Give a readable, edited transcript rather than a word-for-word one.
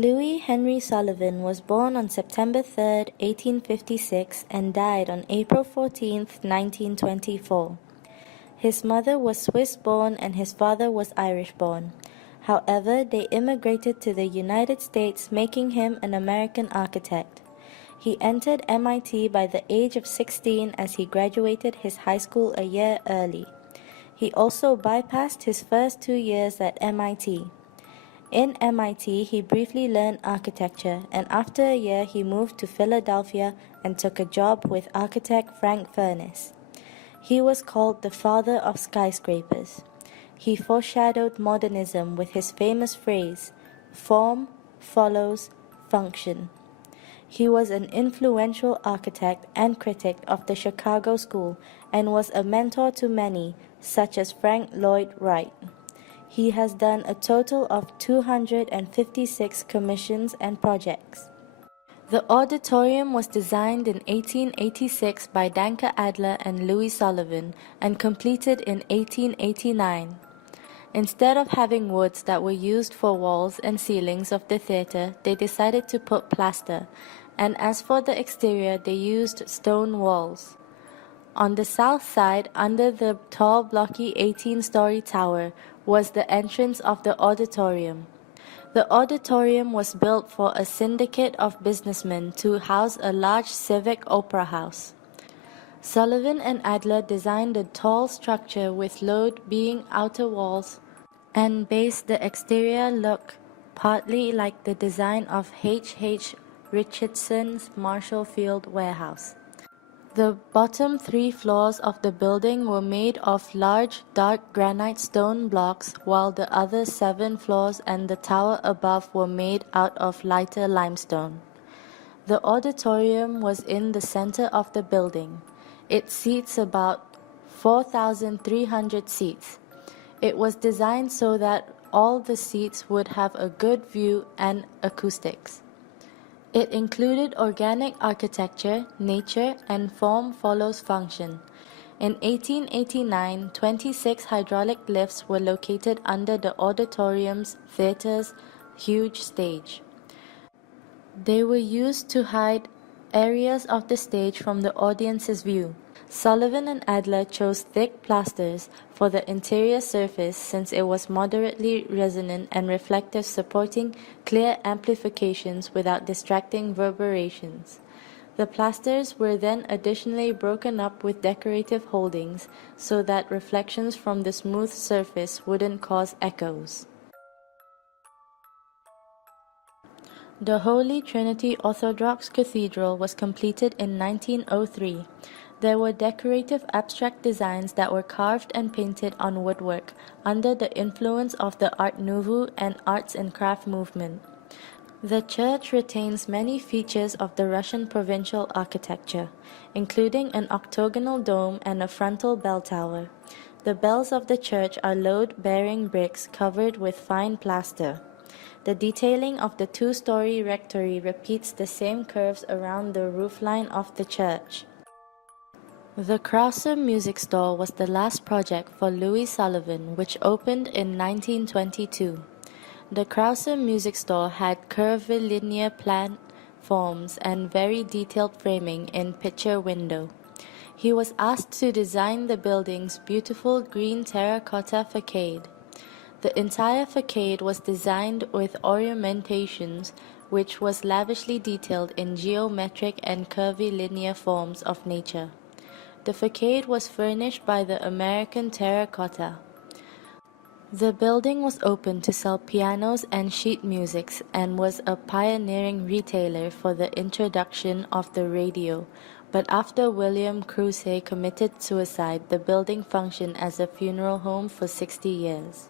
Louis Henry Sullivan was born on September 3, 1856 and died on April 14, 1924. His mother was Swiss-born and his father was Irish-born. However, they immigrated to the United States, making him an American architect. He entered MIT by the age of 16 as he graduated his high school a year early. He also bypassed his first 2 years at MIT. In MIT, he briefly learned architecture, and after a year he moved to Philadelphia and took a job with architect Frank Furness. He was called the father of skyscrapers. He foreshadowed modernism with his famous phrase, "Form follows function." He was an influential architect and critic of the Chicago School and was a mentor to many, such as Frank Lloyd Wright. He has done a total of 256 commissions and projects. The auditorium was designed in 1886 by Danker Adler and Louis Sullivan and completed in 1889. Instead of having woods that were used for walls and ceilings of the theater, they decided to put plaster, and as for the exterior, they used stone walls. On the south side, under the tall blocky 18-story tower, was the entrance of the auditorium. The auditorium was built for a syndicate of businessmen to house a large civic opera house. Sullivan and Adler designed a tall structure with load being outer walls and based the exterior look partly like the design of H. H. Richardson's Marshall Field Warehouse. The bottom 3 floors of the building were made of large, dark granite stone blocks, while the other 7 floors and the tower above were made out of lighter limestone. The auditorium was in the center of the building. It seats about 4,300 seats. It was designed so that all the seats would have a good view and acoustics. It included organic architecture, nature, and form follows function. In 1889, 26 hydraulic lifts were located under the auditorium's theater's huge stage. They were used to hide areas of the stage from the audience's view. Sullivan and Adler chose thick plasters for the interior surface since it was moderately resonant and reflective, supporting clear amplifications without distracting reverberations. The plasters were then additionally broken up with decorative holdings so that reflections from the smooth surface wouldn't cause echoes. The Holy Trinity Orthodox Cathedral was completed in 1903. There were decorative abstract designs that were carved and painted on woodwork under the influence of the Art Nouveau and arts and craft movement. The church retains many features of the Russian provincial architecture, including an octagonal dome and a frontal bell tower. The bells of the church are load-bearing bricks covered with fine plaster. The detailing of the 2-story rectory repeats the same curves around the roofline of the church. The Krause Music Store was the last project for Louis Sullivan, which opened in 1922. The Krause Music Store had curvilinear plan forms and very detailed framing in picture window. He was asked to design the building's beautiful green terracotta facade. The entire facade was designed with ornamentations which was lavishly detailed in geometric and curvilinear forms of nature. The facade was furnished by the American Terracotta. The building was open to sell pianos and sheet musics and was a pioneering retailer for the introduction of the radio, but after William Krause committed suicide, the building functioned as a funeral home for 60 years.